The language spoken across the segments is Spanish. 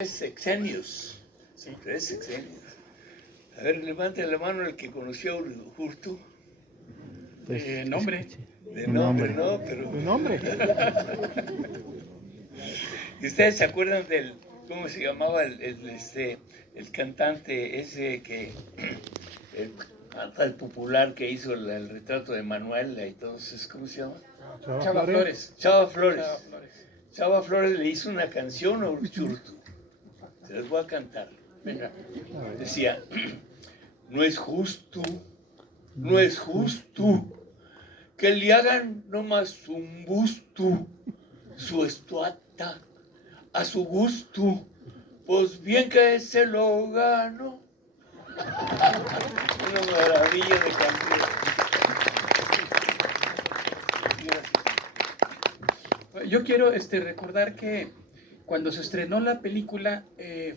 Sexenios. Sí. 3 sexenios. A ver, levante la mano el que conoció a Urjusto. Nombre. De nombre, no, pero. ¿De nombre? ¿Y ustedes se acuerdan del, cómo se llamaba el cantante ese que, el popular que hizo el retrato de Manuela y entonces, ¿cómo se llama? Chava Flores. Chava Flores. Chava Flores le hizo una canción a Urchurtu. Se las voy a cantar. Venga. Decía, no es justo que le hagan nomás un busto, su estuata, a su gusto, pues bien que se lo ganó. Una maravilla de canción. Yo quiero recordar que cuando se estrenó la película,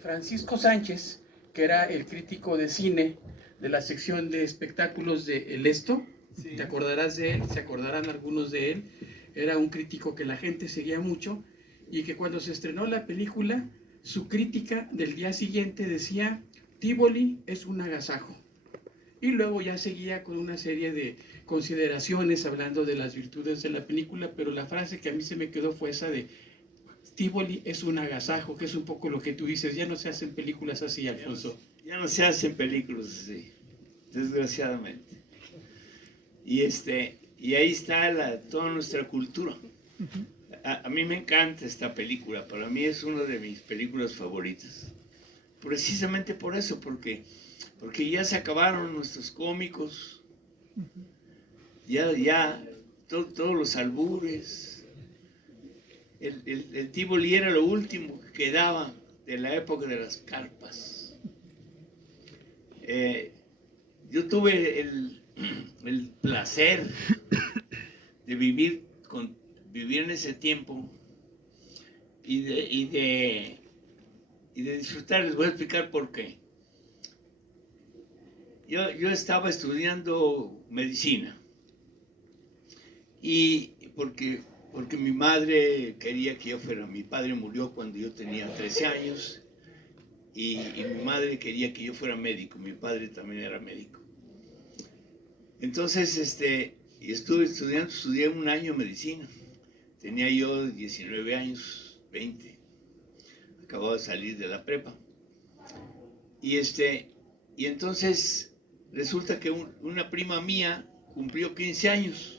Francisco Sánchez, que era el crítico de cine de la sección de espectáculos de El Esto, sí. Te acordarás de él, se acordarán algunos de él, era un crítico que la gente seguía mucho y que cuando se estrenó la película, su crítica del día siguiente decía, Tívoli es un agasajo. Y luego ya seguía con una serie de consideraciones hablando de las virtudes de la película, pero la frase que a mí se me quedó fue esa de Tívoli es un agasajo, que es un poco lo que tú dices, ya no se hacen películas así, Alfonso. Ya no se hacen películas así, desgraciadamente. Y ahí está toda nuestra cultura. A mí me encanta esta película, para mí es una de mis películas favoritas. Precisamente por eso, porque ya se acabaron nuestros cómicos, ya todos los albures. El Tívoli era lo último que quedaba de la época de las carpas. Yo tuve el placer de vivir en ese tiempo y de disfrutar. Les voy a explicar por qué. Yo estaba estudiando medicina y porque mi madre quería que yo fuera. Mi padre murió cuando yo tenía 13 años y mi madre quería que yo fuera médico. Mi padre también era médico. Entonces, estudié un año medicina. Tenía yo 19 años, 20. Acababa de salir de la prepa. Y entonces resulta que una prima mía cumplió 15 años.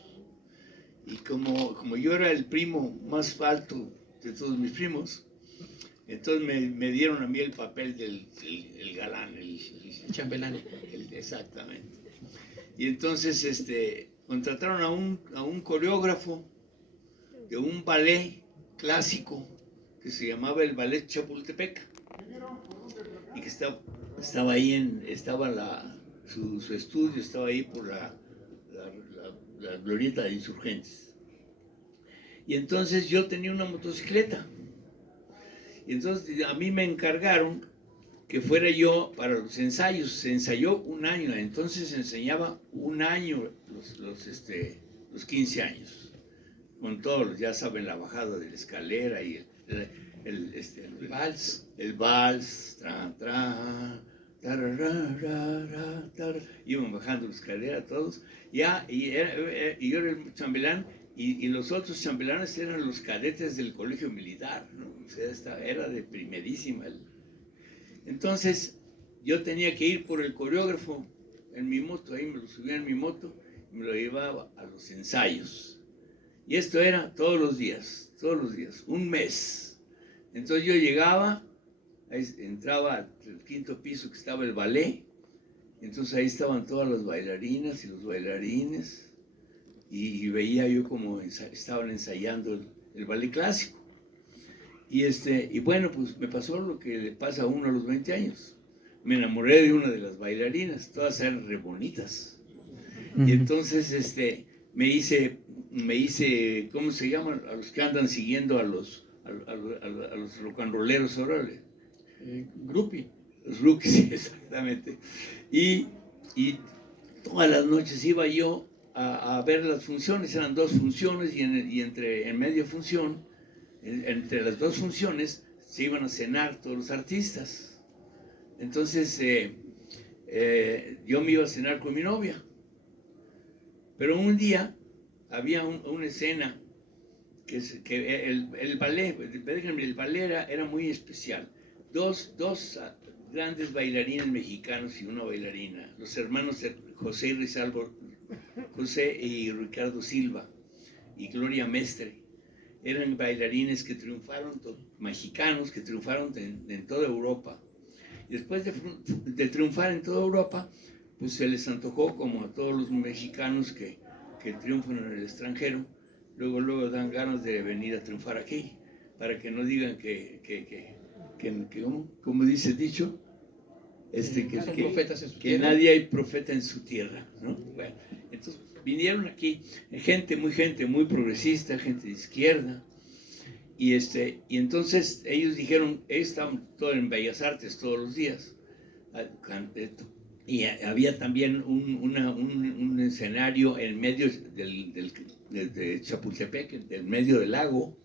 Y como yo era el primo más alto de todos mis primos, entonces me dieron a mí el papel del galán, el chambelán. Exactamente. Y entonces contrataron a un coreógrafo de un ballet clásico que se llamaba el Ballet Chapultepec y que estaba ahí su estudio estaba ahí por la glorieta de Insurgentes. Y entonces yo tenía una motocicleta y entonces a mí me encargaron que fuera yo para los ensayos. Se ensayó un año, entonces enseñaba un año los 15 años, con todos, ya saben, la bajada de la escalera y el vals, iban bajando la escalera todos, y yo era el chambelán, y los otros chambelanes eran los cadetes del colegio militar, ¿no? O sea, era de primerísima. Entonces yo tenía que ir por el coreógrafo en mi moto, ahí me lo subía en mi moto y me lo llevaba a los ensayos. Y esto era todos los días, un mes. Entonces yo llegaba, entraba al quinto piso que estaba el ballet, entonces ahí estaban todas las bailarinas y los bailarines, y veía yo como estaban ensayando el ballet clásico. Y bueno, pues me pasó lo que le pasa a uno a los 20 años. Me enamoré de una de las bailarinas, todas eran re bonitas. Y entonces me hice, ¿cómo se llaman? A los que andan siguiendo a los rock and rolleros ahora. Groupie. Los rookies, exactamente. Y todas las noches iba yo a ver las funciones. Eran 2 funciones y en media función, entre las 2 funciones, se iban a cenar todos los artistas. Entonces yo me iba a cenar con mi novia. Pero un día había una escena que el ballet, el ballet era muy especial. Dos grandes bailarines mexicanos y una bailarina, los hermanos José y Ricardo Silva y Gloria Mestre, eran bailarines que triunfaron, mexicanos que triunfaron en toda Europa. Y después de triunfar en toda Europa, pues se les antojó, como a todos los mexicanos que triunfan en el extranjero, luego dan ganas de venir a triunfar aquí, para que no digan como dice el dicho, que nadie hay profeta en su tierra, ¿no? Bueno, entonces vinieron aquí gente muy progresista, gente de izquierda, y entonces ellos dijeron, estaban todos en Bellas Artes todos los días, y había también un escenario en medio de Chapultepec, en medio del lago,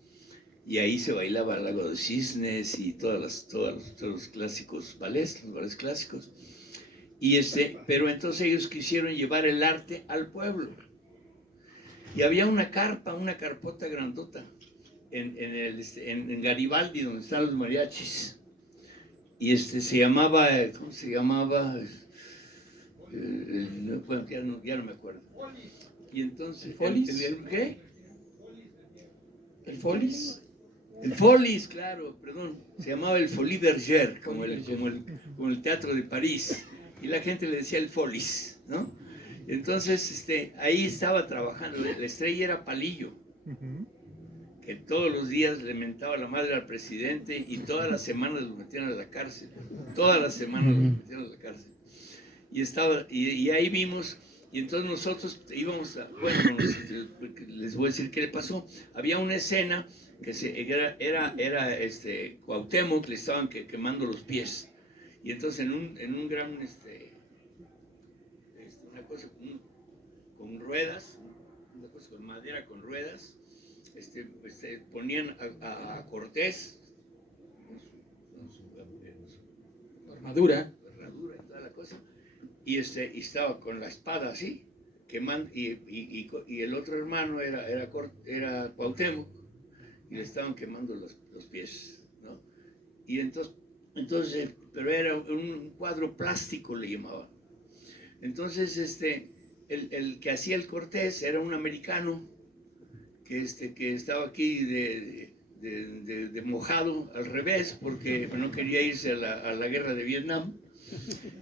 y ahí se bailaba el Lago de Cisnes y todos los clásicos ballets, los ballets clásicos. Pero entonces ellos quisieron llevar el arte al pueblo. Y había una carpota grandota en Garibaldi, donde están los mariachis. Y se llamaba, ¿cómo se llamaba? Bueno, ya no me acuerdo. Y entonces, ¿Qué? ¿El Folis? El Folis, claro, perdón, se llamaba el Folies Bergère, como el Teatro de París, y la gente le decía el Folis, ¿no? Entonces, ahí estaba trabajando, la estrella era Palillo, que todos los días le mentaba la madre al presidente y todas las semanas lo metían a la cárcel, todas las semanas lo metían a la cárcel. Y ahí vimos, y entonces nosotros íbamos bueno, les voy a decir qué le pasó. Había una escena que era Cuauhtémoc, le estaban quemando los pies, y entonces en un gran una cosa con ruedas, una cosa con madera con ruedas, ponían a Cortés con su armadura y toda la cosa, y estaba con la espada así, quemando, y el otro hermano era Cuauhtémoc, y le estaban quemando los pies, ¿no? Y entonces, pero era un cuadro plástico, le llamaban. Entonces, el que hacía el Cortés era un americano que estaba aquí de mojado al revés, porque no quería irse a la guerra de Vietnam.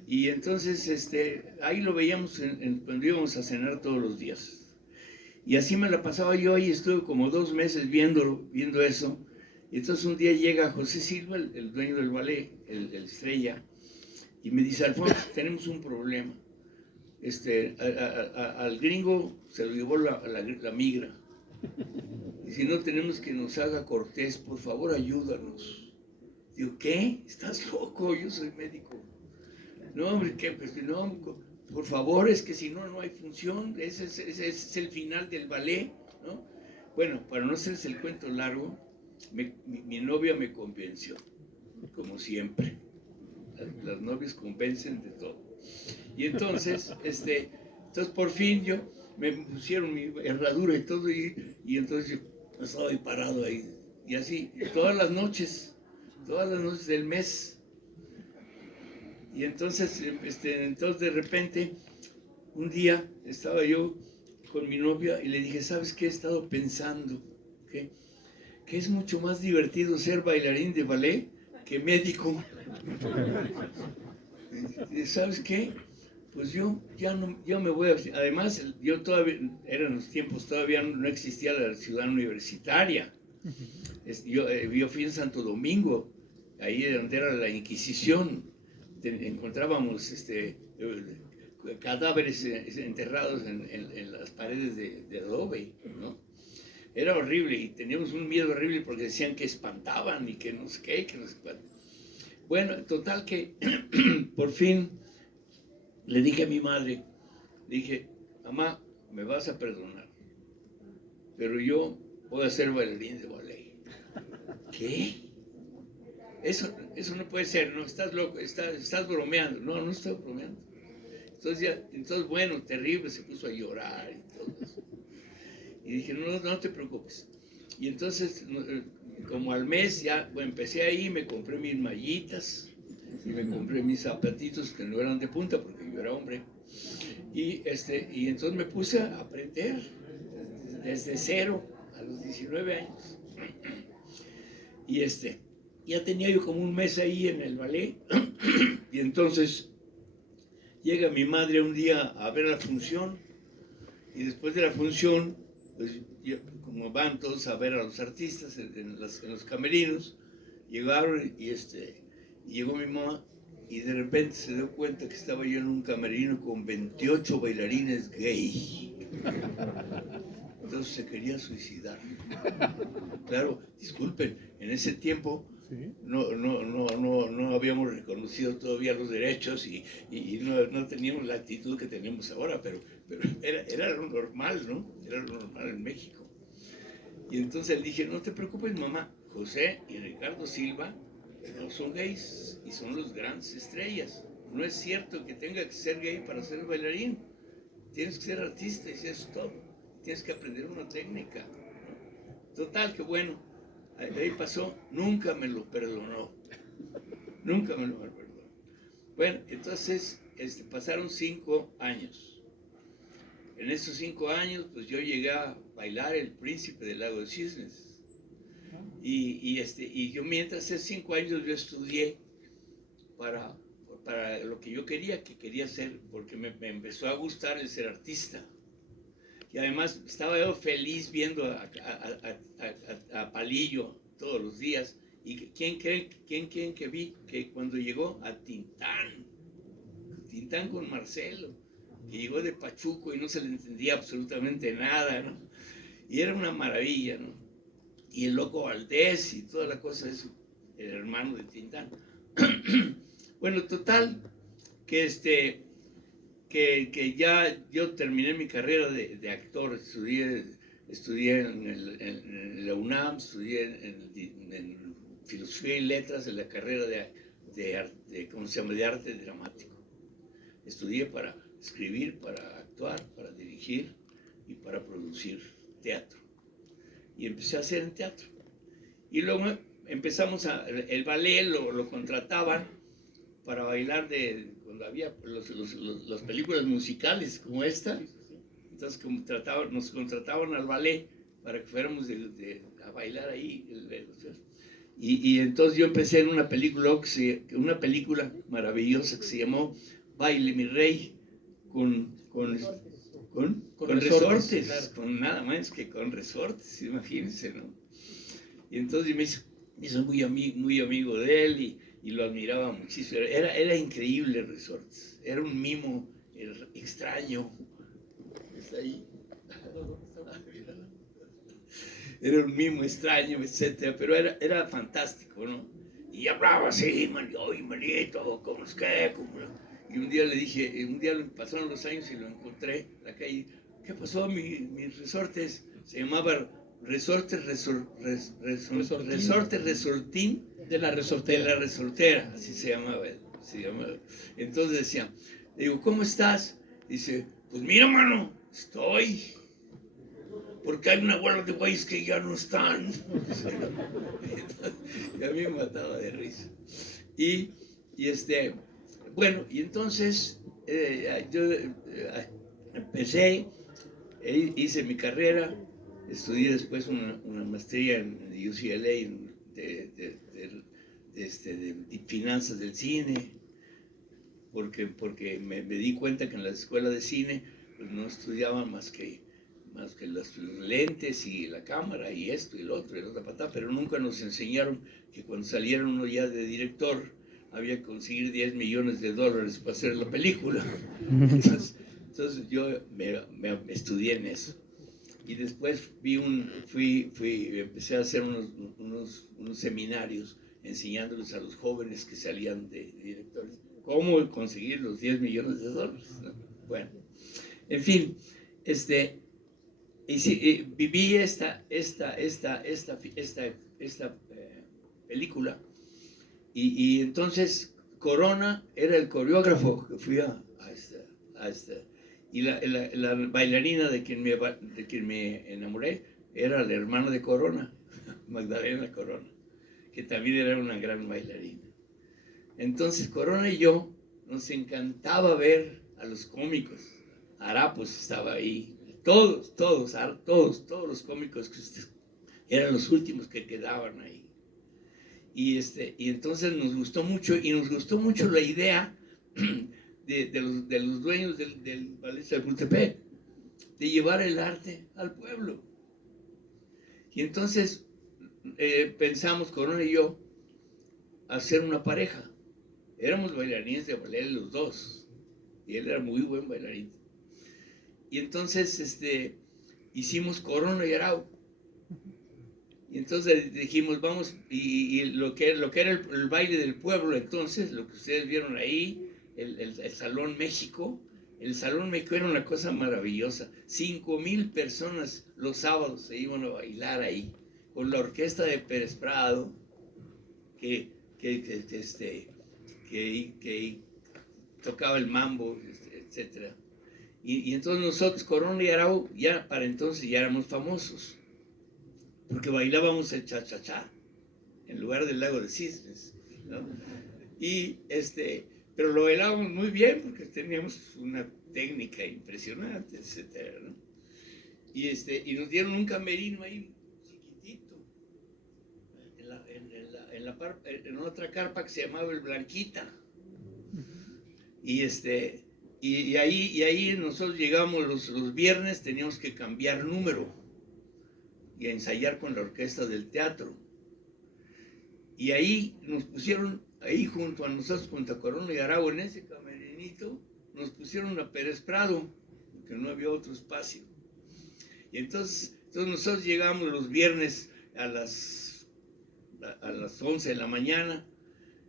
Y entonces ahí lo veíamos cuando íbamos a cenar todos los días. Y así me la pasaba yo y estuve como 2 meses viendo eso. Y entonces un día llega José Silva, el dueño del ballet, el Estrella, y me dice, Alfonso, tenemos un problema. Al gringo se lo llevó la migra. Y si no, tenemos que nos haga Cortés, por favor ayúdanos. Digo, ¿qué? ¿Estás loco? Yo soy médico. No, hombre, ¿qué? Pues no, por favor, es que si no, no hay función. Ese es el final del ballet, ¿no? Bueno, para no hacerse el cuento largo, mi novia me convenció, como siempre. Las novias convencen de todo. Y entonces, entonces por fin me pusieron mi herradura y todo, y entonces yo estaba ahí parado ahí. Y así, todas las noches del mes. Y entonces, entonces de repente, un día estaba yo con mi novia y le dije, ¿sabes qué? He estado pensando que es mucho más divertido ser bailarín de ballet que médico. ¿Sabes qué? Pues yo me voy a... Además, yo todavía, eran los tiempos, todavía no existía la ciudad universitaria. Yo fui en Santo Domingo, ahí donde era la Inquisición. Encontrábamos cadáveres enterrados en las paredes de adobe, ¿no? Era horrible y teníamos un miedo horrible porque decían que espantaban y que no sé qué, que no sé cuál. Bueno, total que por fin le dije a mi madre, dije, mamá, me vas a perdonar, pero yo voy a ser bailarín de ballet. ¿Qué? eso no puede ser, no, estás loco, estás bromeando. No, no estoy bromeando. Entonces, bueno, terrible, se puso a llorar y todo eso. Y dije, no te preocupes. Y entonces, como al mes ya, bueno, empecé ahí, me compré mis mallitas, y me compré mis zapatitos que no eran de punta porque yo era hombre. Y entonces me puse a aprender desde cero a los 19 años. Y ya tenía yo como un mes ahí en el ballet. Y entonces llega mi madre un día a ver la función. Y después de la función, pues como van todos a ver a los artistas en los camerinos, llegaron y llegó mi mamá y de repente se dio cuenta que estaba yo en un camerino con 28 bailarines gay. Entonces se quería suicidar. Claro, disculpen, en ese tiempo no habíamos reconocido todavía los derechos y no teníamos la actitud que tenemos ahora, pero era lo normal, ¿no? Era lo normal en México. Y entonces le dije, no te preocupes, mamá, José y Ricardo Silva no son gays y son los grandes estrellas. No es cierto que tenga que ser gay para ser bailarín. Tienes que ser artista y eso es todo. Tienes que aprender una técnica. Total, que bueno, ahí pasó, nunca me lo perdonó. Nunca me lo perdonó. Bueno, entonces pasaron 5 años. En esos 5 años, pues yo llegué a bailar El Príncipe del Lago de Cisnes. Y yo mientras hace 5 años yo estudié para lo que yo quería ser, porque me empezó a gustar el ser artista. Y además estaba yo feliz viendo a Palillo todos los días. ¿Y quién creen que vi? Que cuando llegó a Tintán con Marcelo, que llegó de Pachuco y no se le entendía absolutamente nada, ¿no? Y era una maravilla, ¿no? Y el Loco Valdés y toda la cosa, eso, el hermano de Tintán. Bueno, total, que ya yo terminé mi carrera de actor, estudié en la UNAM, estudié en Filosofía y Letras, en la carrera ¿cómo se llama?, de arte dramático. Estudié para escribir, para actuar, para dirigir y para producir teatro. Y empecé a hacer en teatro. Y luego empezamos el ballet lo contrataban para bailar cuando había las películas musicales como esta. Entonces nos contrataban al ballet para que fuéramos a bailar ahí. Y entonces yo empecé en una película maravillosa que se llamó Baile mi Rey, con resortes, claro. Con nada más que con resortes, imagínense, ¿no? Y entonces me hizo muy amigo de él y lo admiraba muchísimo. Era increíble Resortes, era un mimo extraño. Está ahí. Era un mimo extraño, etcétera, pero era fantástico, ¿no? Y hablaba así, manito, ¿cómo es que? Y un día le dije, pasaron los años y lo encontré en la calle. ¿Qué pasó a mis Resortes? Se llamaba Resortes Resortín de la Resortera, así se llamaba él. Entonces decía, le digo, ¿cómo estás? Dice, pues mira, mano, estoy, porque hay una bola de güeyes que ya no están. Y a mí me mataba de risa. Bueno, y entonces yo empecé, hice mi carrera, estudié después una maestría en UCLA de finanzas del cine, porque me di cuenta que en la escuela de cine pues no estudiaban más que los lentes y la cámara y esto y lo otro y la otra patada, pero nunca nos enseñaron que cuando saliera uno ya de director había que conseguir $10 millones para hacer la película. Entonces yo me estudié en eso. Y después empecé a hacer unos seminarios enseñándoles a los jóvenes que salían de directores cómo conseguir los $10 millones, ¿no? Bueno, en fin, viví esta película y entonces Corona era el coreógrafo que fui a esta. Y la bailarina de quien me enamoré era la hermana de Corona, Magdalena Corona, que también era una gran bailarina. Entonces Corona y yo nos encantaba ver a los cómicos. Harapos estaba ahí, todos los cómicos que eran los últimos que quedaban ahí. Y entonces nos gustó mucho la idea de los dueños del ballet Chapultepec de llevar el arte al pueblo. Y entonces pensamos, Corona y yo, hacer una pareja. Éramos bailarines de ballet los dos, y él era muy buen bailarín. Y entonces hicimos Corona y Arau. Y entonces dijimos, vamos, y lo que era el baile del pueblo, entonces, lo que ustedes vieron ahí, el Salón México. El Salón México era una cosa maravillosa. 5,000 personas los sábados se iban a bailar ahí, con la orquesta de Pérez Prado, que tocaba el mambo, etc. Y entonces nosotros, Corona y Arau, ya para entonces ya éramos famosos, porque bailábamos el cha-cha-cha en lugar del Lago de Cisnes, ¿no? Y pero lo bailábamos muy bien porque teníamos una técnica impresionante, etcétera, ¿no? Y nos dieron un camerino ahí chiquitito en otra carpa que se llamaba el Blanquita. Y ahí nosotros llegamos los viernes, teníamos que cambiar número y a ensayar con la orquesta del teatro. Y ahí nos pusieron, ahí junto a nosotros, junto a Corona y Arau, en ese camerinito, nos pusieron a Pérez Prado, porque no había otro espacio. Y entonces nosotros llegamos los viernes a las 11 de la mañana.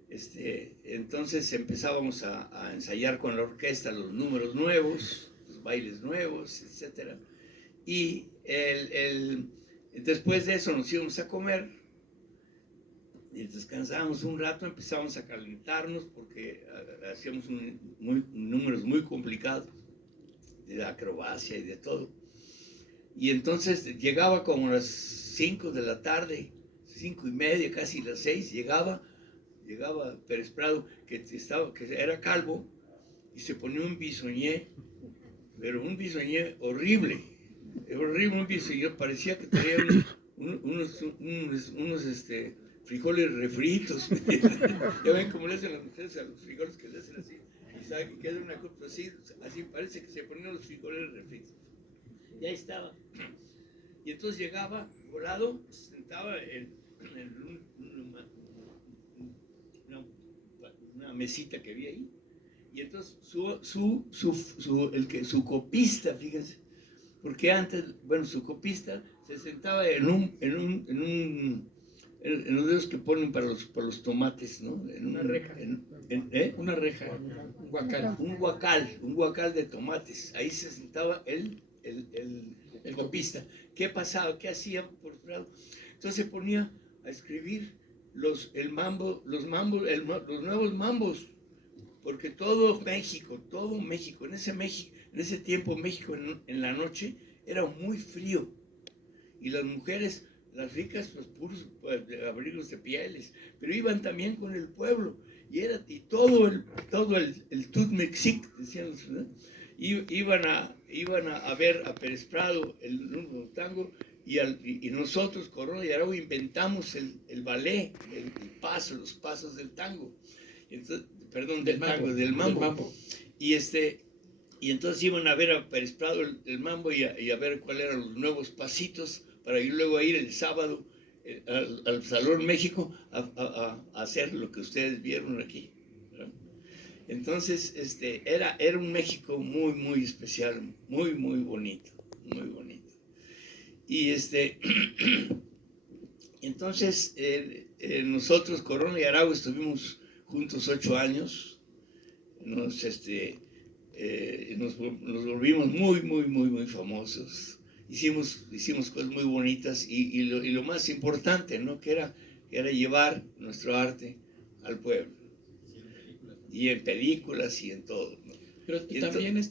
Entonces empezábamos a ensayar con la orquesta los números nuevos, los bailes nuevos, etc. Y después de eso nos íbamos a comer y descansábamos un rato, empezamos a calentarnos porque hacíamos números muy complicados de acrobacia y de todo. Y entonces llegaba como a las 5 de la tarde, 5:30, casi las 6, llegaba Pérez Prado, que era calvo, y se ponía un bisoñé, pero un bisoñé horrible, un bisoñé, parecía que traía unos frijoles refritos. Ya ven cómo le hacen las mujeres a los frijoles, que le hacen así, y sabe que queda una cosa así parece que se ponían los frijoles refritos. Ya estaba. Y entonces llegaba volado, se sentaba en una mesita que había ahí, y entonces su copista, fíjense, porque antes, bueno, su copista se sentaba en los dedos que ponen para los tomates, ¿no? Una reja. Una reja. Un guacal de tomates. Ahí se sentaba el copista. ¿Qué pasaba? ¿Qué hacía por otro lado? Entonces se ponía a escribir los nuevos mambos, porque todo México, en ese tiempo México en la noche era muy frío, y las mujeres, las ricas, pues puros abrigos de pieles, pero iban también con el pueblo, y todo el Tutmexic, decían los, ¿no? Iban a ver a Pérez Prado, el nuevo tango, y nosotros, Corona y Arau, inventamos el ballet, los pasos del tango. Entonces, perdón, del mambo. Y entonces iban a ver a Pérez Prado el mambo y a ver cuáles eran los nuevos pasitos para luego ir el sábado al Salón México a hacer lo que ustedes vieron aquí, ¿verdad? Entonces, era un México muy, muy especial, muy, muy bonito, muy bonito. Y entonces, nosotros, Corona y Arau, estuvimos juntos 8 años. Nos volvimos muy, muy, muy, muy famosos. Hicimos cosas muy bonitas y lo más importante, ¿no? que era llevar nuestro arte al pueblo. Y en películas y en todo, ¿no? Pero tú también,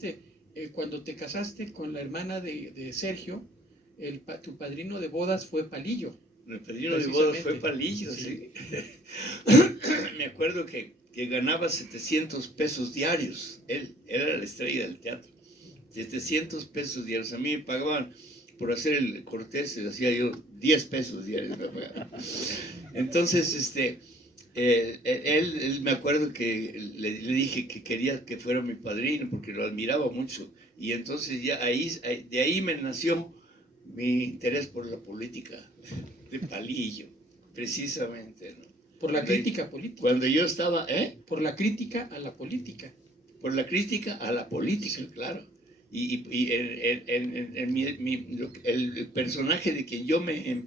cuando te casaste con la hermana de Sergio, tu padrino de bodas fue Palillo. El padrino de bodas fue Palillo, sí. Me acuerdo que ganaba 700 pesos diarios. Él era la estrella del teatro. 700 pesos diarios. A mí me pagaban por hacer el cortés, hacía yo 10 pesos diarios. Me pagaban. Entonces, él me acuerdo que le dije que quería que fuera mi padrino porque lo admiraba mucho. Y entonces ya de ahí me nació mi interés por la política de Palillo, precisamente, ¿no? Por la crítica política. Cuando yo estaba, Por la crítica a la política. Por la crítica a la política, sí. Claro. Y el personaje de que yo me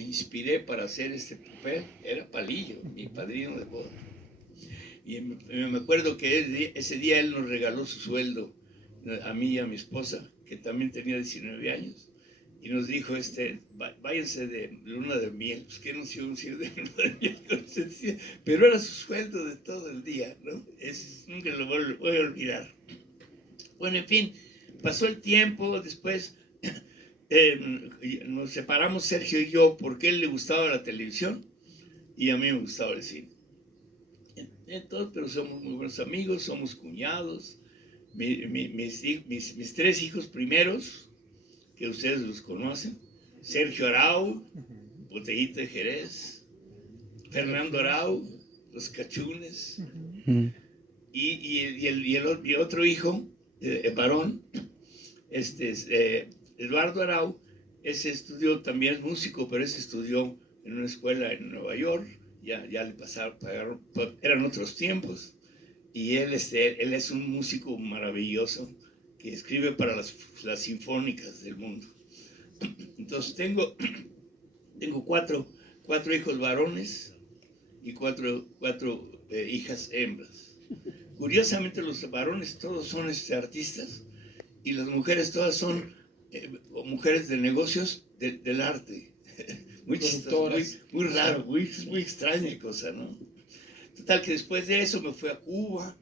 inspiré para hacer este papel era Palillo, mi padrino de boda. Y me acuerdo que ese día él nos regaló su sueldo a mí y a mi esposa, que también tenía 19 años. Y nos dijo, váyanse de luna de miel. Pues que no se iba a ir de luna de miel, pero era su sueldo de todo el día, ¿no? Nunca lo voy a olvidar. Bueno, en fin, pasó el tiempo, después nos separamos Sergio y yo porque a él le gustaba la televisión y a mí me gustaba el cine. Entonces, pero somos muy buenos amigos, somos cuñados. Mis 3 hijos primeros, que ustedes los conocen, Sergio Arau, Botellita de Jerez, Fernando Arau, Los Cachunes, y el otro hijo, varón, Eduardo Arau, ese estudió, también es músico, pero ese estudió en una escuela en Nueva York, ya le pagaron, eran otros tiempos, y él es un músico maravilloso, que escribe para las sinfónicas del mundo. Entonces tengo 4 hijos varones y 4 hijas hembras. Curiosamente los varones todos son artistas y las mujeres todas son mujeres de negocios del arte. Muy chistoso, muy raro, muy extraña cosa, ¿no? Total que después de eso me fui a Cuba.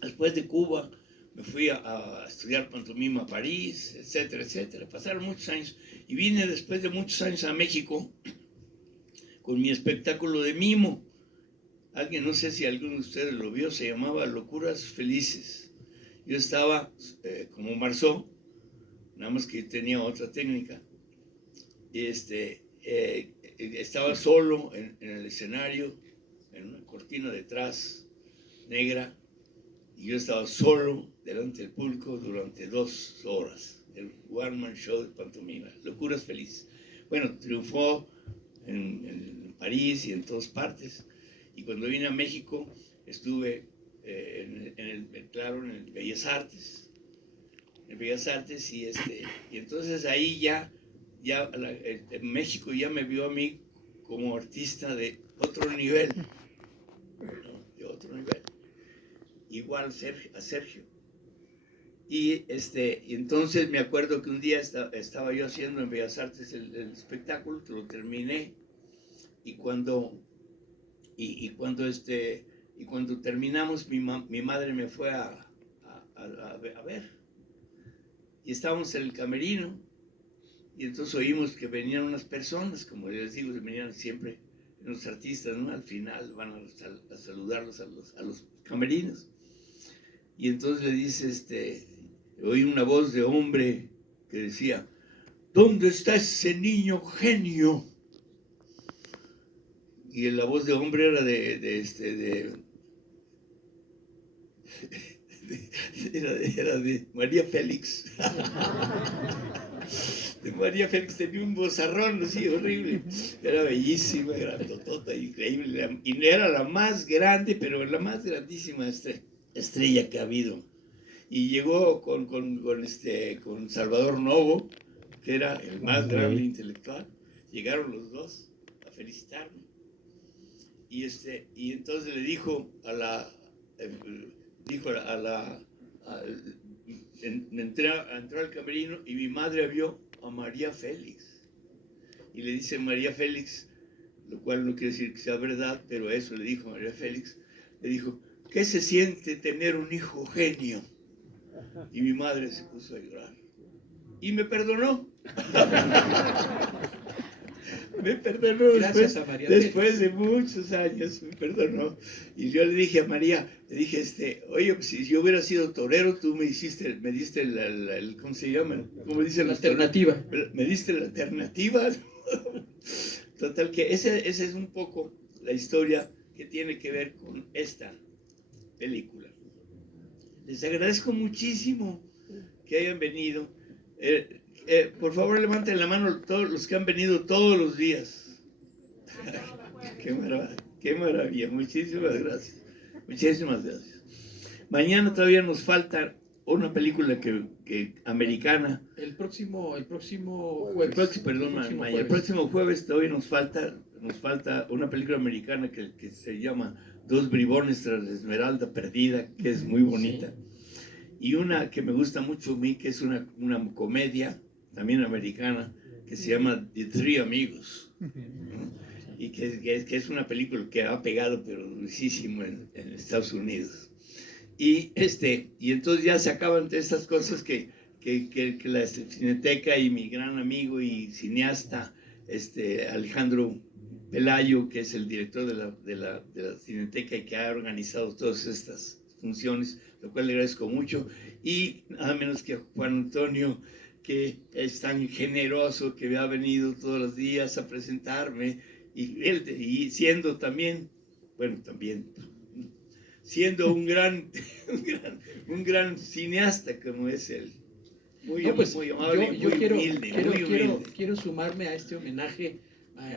Después de Cuba me fui a estudiar pantomima a París, etcétera, etcétera. Pasaron muchos años y vine después de muchos años a México con mi espectáculo de mimo. No sé si alguno de ustedes lo vio, se llamaba Locuras Felices. Yo estaba como Marceau, nada más que tenía otra técnica. Y estaba solo en el escenario, en una cortina detrás negra, y yo estaba solo delante del público durante 2 horas. El one man show de pantomima, Locuras Felices. Bueno, triunfó en París y en todas partes. Y cuando vine a México, estuve en el Bellas Artes. En Bellas Artes, y entonces ahí México ya me vio a mí como artista de otro nivel, ¿no? De otro nivel. Igual a Sergio. Y entonces me acuerdo que un día estaba yo haciendo en Bellas Artes el espectáculo, que lo terminé, y cuando terminamos, mi madre me fue a ver, y estábamos en el camerino, y entonces oímos que venían unas personas, como les digo, venían siempre los artistas, ¿no? Al final van a saludarlos a los camerinos. Y entonces le dice, oí una voz de hombre que decía, ¿dónde está ese niño genio? Y la voz de hombre era era de María Félix. De María Félix, tenía un vozarrón así horrible. Era bellísima, grandotota, increíble. Y era la más grande, pero la más grandísima estrella que ha habido. Y llegó con Salvador Novo, que era el más grande intelectual. Llegaron los dos a felicitarme. Y entonces le dijo entró al camerino y mi madre vio a María Félix. Y le dice María Félix, lo cual no quiere decir que sea verdad, pero eso le dijo a María Félix, le dijo, ¿qué se siente tener un hijo genio? Y mi madre se puso a llorar. Y me perdonó. Me perdonó después de muchos años, me perdonó. Y yo le dije a María, le dije, oye, pues, si yo hubiera sido torero, tú me diste ¿cómo se llama? ¿Cómo dicen la alternativa? Me diste la alternativa. Total, que esa es un poco la historia que tiene que ver con esta película. Les agradezco muchísimo que hayan venido. Por favor, levanten la mano todos los que han venido todos los días. Qué maravilla. Muchísimas gracias. Muchísimas gracias. Mañana todavía nos falta una película americana. El próximo jueves. El próximo jueves todavía nos falta una película americana que se llama Dos bribones tras la esmeralda perdida, que es muy bonita. Sí. Y una que me gusta mucho a mí, que es una comedia, también americana, que se llama The Three Amigos. ¿No? Y que es una película que ha pegado, pero durísimo en Estados Unidos. Y entonces ya se acaban de estas cosas que la Cineteca y mi gran amigo y cineasta, Alejandro Pelayo, que es el director de la Cineteca y que ha organizado todas estas funciones, lo cual le agradezco mucho, y nada menos que a Juan Antonio, que es tan generoso, que ha venido todos los días a presentarme, y siendo también, siendo un gran cineasta como es él. Muy amable, yo muy humilde. Quiero sumarme a este homenaje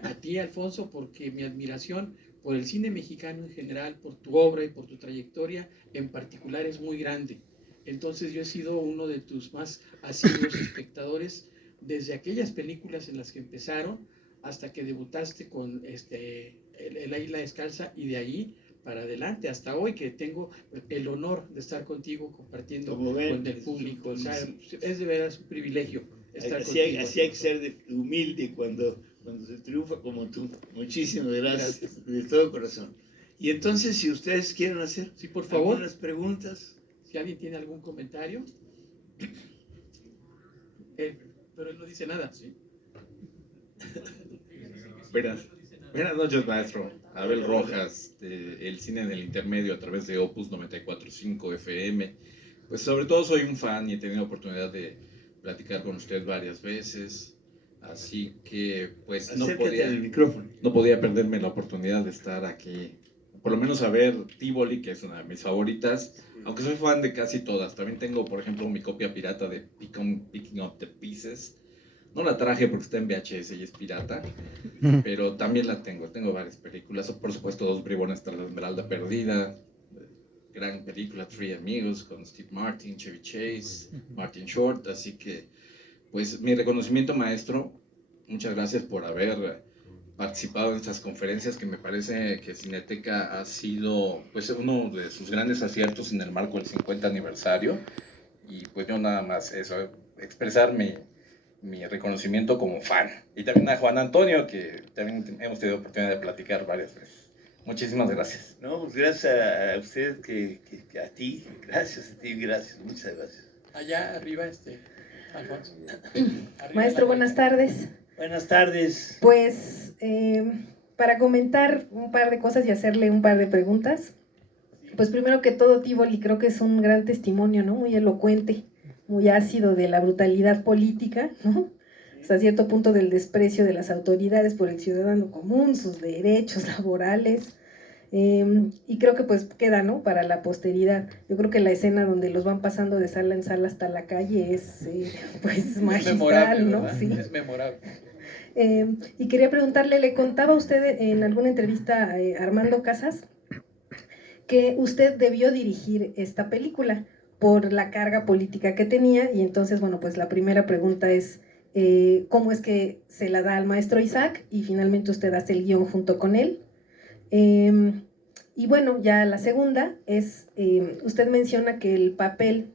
a ti, Alfonso, porque mi admiración por el cine mexicano en general, por tu obra y por tu trayectoria en particular es muy grande. Entonces yo he sido uno de tus más asiduos espectadores desde aquellas películas en las que empezaron hasta que debutaste con El Águila Descalza, y de ahí para adelante hasta hoy, que tengo el honor de estar contigo compartiendo con el público. O sea, es de veras un privilegio estar contigo. Así hay que ser humilde cuando se triunfa como tú. Muchísimas gracias. De todo corazón. Y entonces, si ustedes quieren hacer, sí, por favor, algunas preguntas. Si alguien tiene algún comentario. Pero él no dice nada, ¿sí? Buenas noches, maestro. Abel Rojas, El Cine en el Intermedio, a través de Opus 94.5 FM. Pues sobre todo soy un fan y he tenido oportunidad de platicar con usted varias veces. Así que pues no podía perderme la oportunidad de estar aquí, por lo menos a ver Tivoli, que es una de mis favoritas, aunque soy fan de casi todas. También tengo, por ejemplo, mi copia pirata de Picking Up the Pieces. No la traje porque está en VHS y es pirata, pero también la tengo varias películas. Por supuesto, Dos bribones tras la esmeralda perdida, gran película, Three Amigos, con Steve Martin, Chevy Chase, Martin Short. Así que pues mi reconocimiento, maestro. Muchas gracias por haber participado en estas conferencias, que me parece que Cineteca ha sido pues uno de sus grandes aciertos en el marco del 50 aniversario. Y pues yo nada más eso, expresar mi reconocimiento como fan. Y también a Juan Antonio, que también hemos tenido oportunidad de platicar varias veces. Muchísimas gracias. No, pues gracias a usted, a ti, gracias, muchas gracias. Allá arriba, Alfonso. Maestro, buenas tardes. Buenas tardes. Pues, para comentar un par de cosas y hacerle un par de preguntas. Pues primero que todo, Tivoli creo que es un gran testimonio, ¿no? Muy elocuente, muy ácido de la brutalidad política, ¿no? Hasta cierto punto del desprecio de las autoridades por el ciudadano común, sus derechos laborales. Y creo que pues queda, ¿no?, para la posteridad. Yo creo que la escena donde los van pasando de sala en sala hasta la calle es pues magistral, ¿no? Sí. Es memorable. Y quería preguntarle, le contaba usted en alguna entrevista a Armando Casas que usted debió dirigir esta película por la carga política que tenía, y entonces, bueno, pues la primera pregunta es ¿cómo es que se la da al maestro Isaac y finalmente usted hace el guión junto con él? Y bueno, ya la segunda es, usted menciona que el papel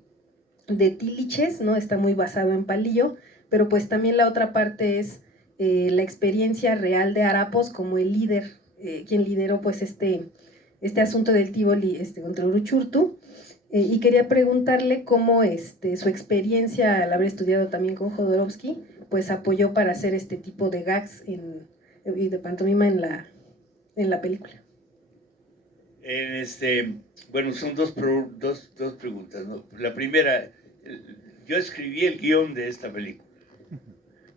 de Tiliches, ¿no?, está muy basado en Palillo, pero pues también la otra parte es la experiencia real de harapos como el líder, quien lideró pues este asunto del Tívoli contra Uruchurtu, y quería preguntarle cómo su experiencia al haber estudiado también con Jodorowsky pues apoyó para hacer este tipo de gags y de pantomima en la película. Bueno, son dos preguntas, ¿no? La primera, yo escribí el guión de esta película.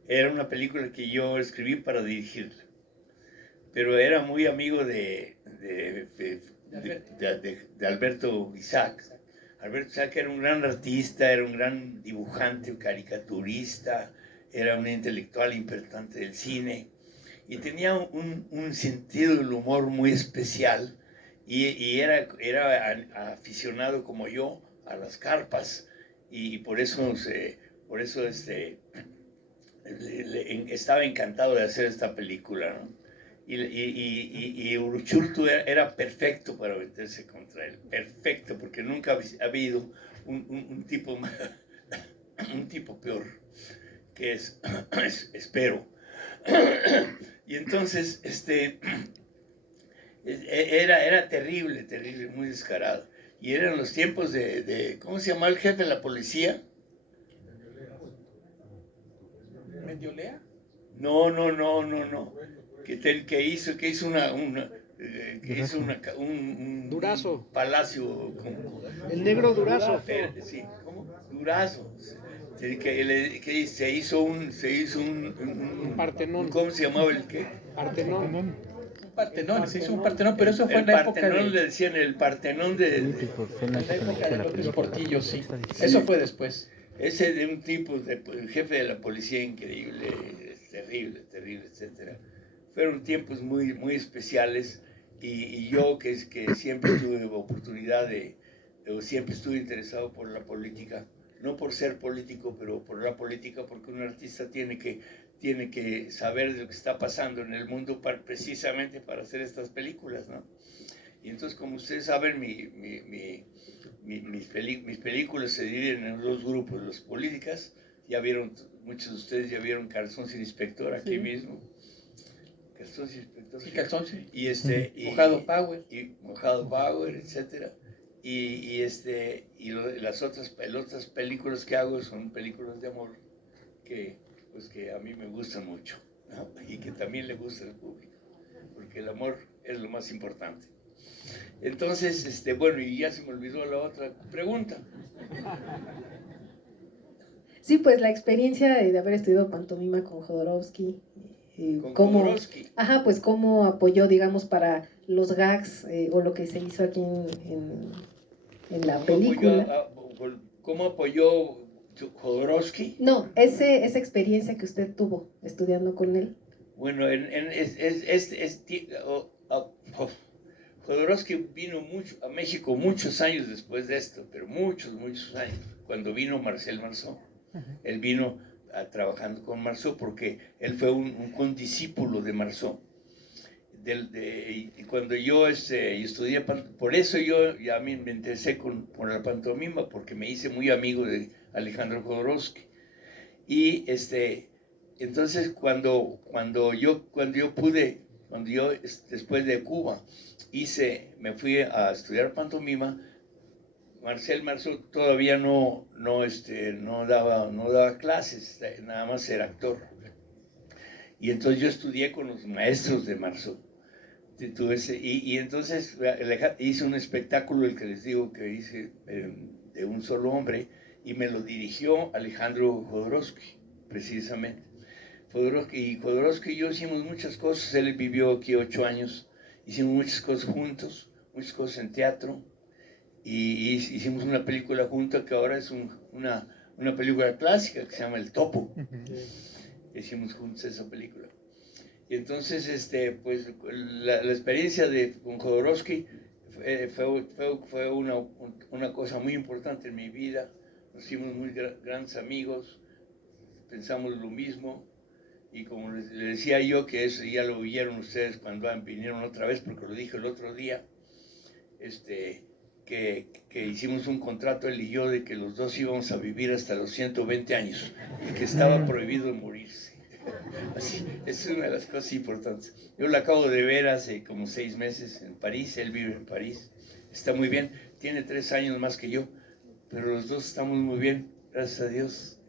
Era una película que yo escribí para dirigirla, pero era muy amigo de Alberto Isaac. Alberto Isaac era un gran artista, era un gran dibujante, caricaturista, era un intelectual importante del cine y tenía un sentido del humor muy especial y era aficionado como yo a las carpas y por eso estaba encantado de hacer esta película, ¿no? Y Uruchurtu era perfecto para meterse contra él, perfecto, porque nunca ha habido un tipo un tipo peor, que espero. Y entonces, era terrible, terrible, muy descarado. Y eran los tiempos ¿cómo se llamaba el jefe de la policía? ¿Mendiolea? No. Que hizo un Durazo. palacio. El negro Durazo. Sí, ¿cómo? Durazo. Que se hizo un Partenón. ¿cómo se llamaba el qué? Partenón. Un Partenón, se hizo un Partenón, pero eso fue en la época Partenón, le decían el Partenón de en la época de López Portillo, sí. Eso fue después. ese de un tipo, el jefe de la policía increíble, terrible, etcétera. Fueron tiempos muy, muy especiales y yo que siempre tuve oportunidad o siempre estuve interesado por la política, no por ser político, pero por la política, porque un artista tiene que saber de lo que está pasando en el mundo precisamente para hacer estas películas, ¿no? Y entonces, como ustedes saben, mis películas se dividen en dos grupos, las políticas, muchos de ustedes ya vieron Calzón sin Inspector aquí Sí. mismo. Calzón sin Inspector. Y Calzón, sí. Y Mojado Power. Y Mojado Power, etcétera. Las otras películas que hago son películas de amor que a mí me gustan mucho, ¿no? Y que también le gusta al público, porque el amor es lo más importante. Entonces, bueno, y ya se me olvidó la otra pregunta. Sí, pues la experiencia de haber estudiado pantomima con Jodorowsky. Con ¿Cómo, Jodorowsky. ajá, pues cómo apoyó, digamos, para los gags o lo que se hizo aquí en la película? ¿Cómo apoyó Jodorowsky? No, esa experiencia que usted tuvo estudiando con él. Bueno, Jodorowsky vino a México muchos años después de esto, pero muchos años, cuando vino Marcel Marceau. Él vino trabajando con Marceau porque él fue un condiscípulo de Marceau. Y cuando yo estudié, por eso yo ya me interesé por la pantomima, porque me hice muy amigo de Alejandro Jodorowsky. Y entonces cuando yo después de Cuba me fui a estudiar pantomima, Marcel Marceau todavía no daba clases, nada más era actor. Y entonces yo estudié con los maestros de Marceau. Y entonces hice un espectáculo, el que les digo que hice de un solo hombre, y me lo dirigió Alejandro Jodorowsky, precisamente. Jodorowsky y yo hicimos muchas cosas. Él vivió aquí 8 años, hicimos muchas cosas juntos, muchas cosas en teatro, y hicimos una película juntos que ahora es una película clásica que se llama El Topo. Hicimos juntos esa película. Y entonces, pues, la experiencia con Jodorowsky fue una cosa muy importante en mi vida. Nos hicimos muy grandes amigos, pensamos lo mismo. Y como les decía yo, que eso ya lo oyeron ustedes cuando vinieron otra vez, porque lo dije el otro día, que hicimos un contrato él y yo de que los dos íbamos a vivir hasta los 120 años y que estaba prohibido morirse. Así, es una de las cosas importantes. Yo lo acabo de ver hace como 6 meses en París, él vive en París, está muy bien, tiene 3 años más que yo, pero los dos estamos muy bien, gracias a Dios.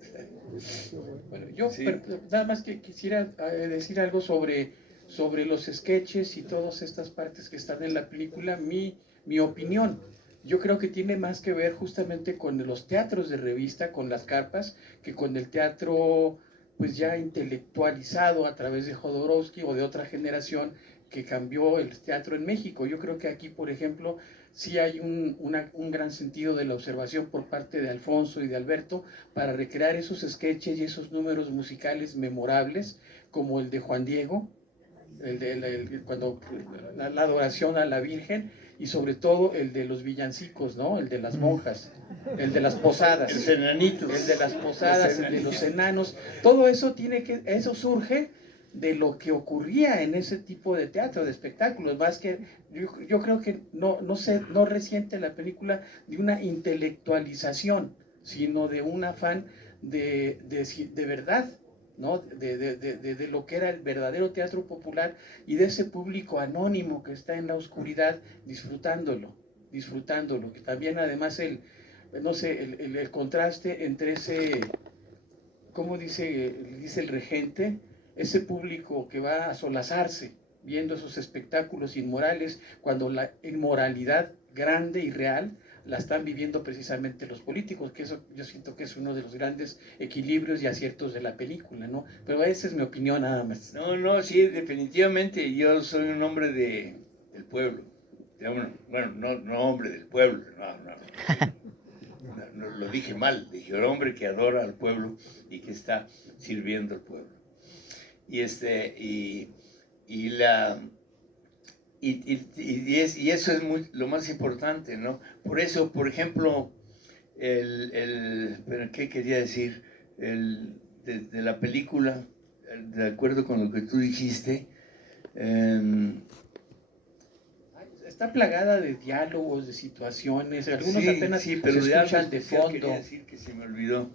Bueno, yo Sí. nada más que quisiera decir algo sobre los sketches y todas estas partes que están en la película. Mi opinión, yo creo que tiene más que ver justamente con los teatros de revista, con las carpas, que con el teatro pues ya intelectualizado a través de Jodorowsky o de otra generación que cambió el teatro en México. Yo creo que aquí, por ejemplo, sí hay un gran sentido de la observación por parte de Alfonso y de Alberto para recrear esos sketches y esos números musicales memorables, como el de Juan Diego, cuando la adoración a la Virgen, y sobre todo el de los villancicos, ¿no? El de las monjas, el de las posadas, Los enanitos. el de las posadas, el de los enanos. Todo eso eso surge de lo que ocurría en ese tipo de teatro, de espectáculos, más que yo creo que no resiente la película de una intelectualización, sino de un afán de verdad, ¿no? De lo que era el verdadero teatro popular y de ese público anónimo que está en la oscuridad disfrutándolo, que también además no sé, el contraste entre ese, ¿cómo dice el regente? Ese público que va a solazarse viendo esos espectáculos inmorales, cuando la inmoralidad grande y real la están viviendo precisamente los políticos, que eso yo siento que es uno de los grandes equilibrios y aciertos de la película, ¿no? Pero esa es mi opinión nada más. No, sí, definitivamente yo soy un hombre del pueblo. Bueno, no hombre del pueblo, no, lo dije mal, dije un hombre que adora al pueblo y que está sirviendo al pueblo. Y eso es lo más importante, ¿no? Por eso, por ejemplo, ¿pero qué quería decir? De la película, de acuerdo con lo que tú dijiste, Está plagada de diálogos, de situaciones, algunos apenas sí, pero se de algo escuchan de especial fondo. quería decir que se me olvidó.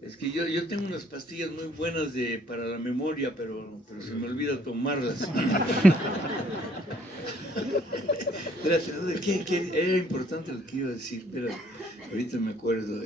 Es que yo tengo unas pastillas muy buenas para la memoria, pero se me olvida tomarlas. Espérate, ¿qué era importante lo que iba a decir? Espera, ahorita me acuerdo.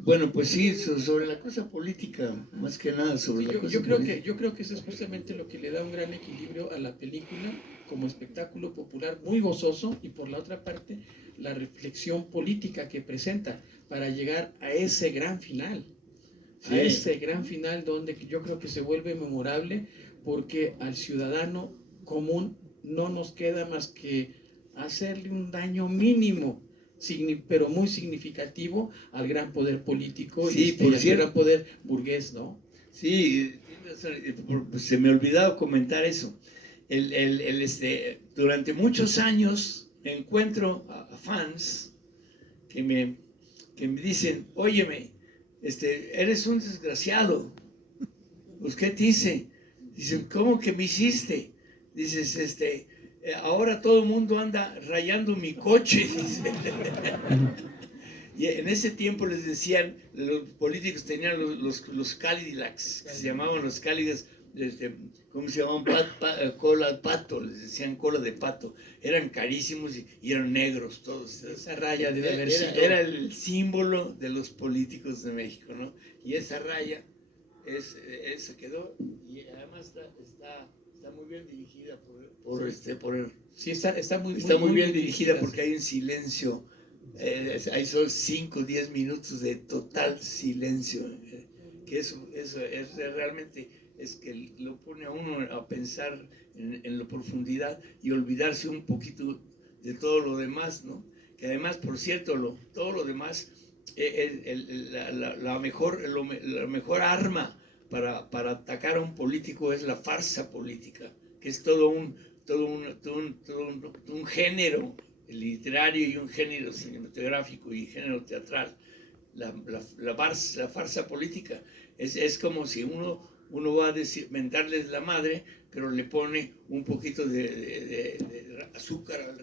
Bueno, pues sí, sobre la cosa política, más que nada sobre la cosa política. Yo creo que eso es justamente lo que le da un gran equilibrio a la película como espectáculo popular muy gozoso, y por la otra parte la reflexión política que presenta para llegar a ese gran final. Sí. A ese gran final donde yo creo que se vuelve memorable, porque al ciudadano común no nos queda más que hacerle un daño mínimo, pero muy significativo al gran poder político Sí, y al cierto. gran poder burgués, ¿no? Sí, se me ha olvidado comentar eso. Durante muchos años encuentro a fans que me dicen, óyeme, eres un desgraciado. Pues, ¿qué te hice? Dicen, ¿cómo que me hiciste? Dices, ahora todo el mundo anda rayando mi coche, dice. Y en ese tiempo les decían, los políticos tenían los Cadillacs, que se llamaban los Cadillacs, ¿cómo se llamaban? Cola de pato, les decían cola de pato. Eran carísimos y eran negros todos. Esa raya debe haber sido... Era el símbolo de los políticos de México, ¿no? Y esa raya se quedó, y además está muy bien dirigida Sí, está muy bien dirigida, porque hay un silencio. Hay solo 5 o 10 minutos de total silencio, que eso es realmente, es que lo pone a uno a pensar en la profundidad y olvidarse un poquito de todo lo demás, ¿no? Que además, por cierto, todo lo demás, la mejor arma para atacar a un político es la farsa política, que es todo un género literario y un género cinematográfico y género teatral. La farsa política es como si uno va a mentarles la madre, pero le pone un poquito de azúcar al